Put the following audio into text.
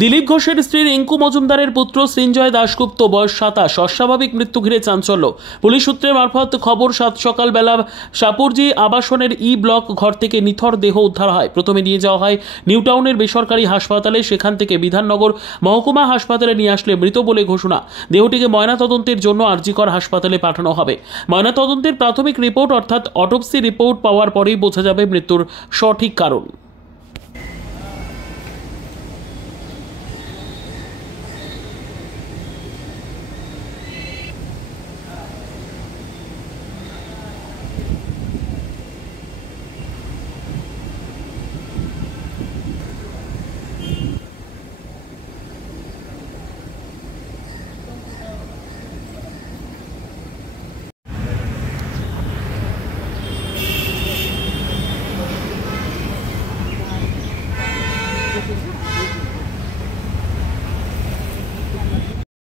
দিলীপ ঘোষের স্ত্রী রিঙ্কু মজুমদারের পুত্র সৃঞ্জয় দাশগুপ্ত বয়স 27 অস্বাভাবিক মৃত্যু ঘিরে চাঞ্চল্য। পুলিশ সূত্রে মারফত খবর, সাত সকালবেলা সাপুরজি আবাসনের ই ব্লক ঘর থেকে নিথর দেহ উদ্ধার হয়। প্রথমে নিয়ে যাওয়া হয় নিউ টাউনের বেসরকারি হাসপাতালে, সেখান থেকে বিধাননগর মহকুমা হাসপাতালে নিয়ে আসলে মৃত বলে ঘোষণা। দেহটিকে ময়নাতদন্তের জন্য আরজিকর হাসপাতালে পাঠানো হবে। ময়নাতদন্তের প্রাথমিক রিপোর্ট অর্থাৎ অটোপসি রিপোর্ট পাওয়ার পরেই বোঝা যাবে মৃত্যুর সঠিক কারণ।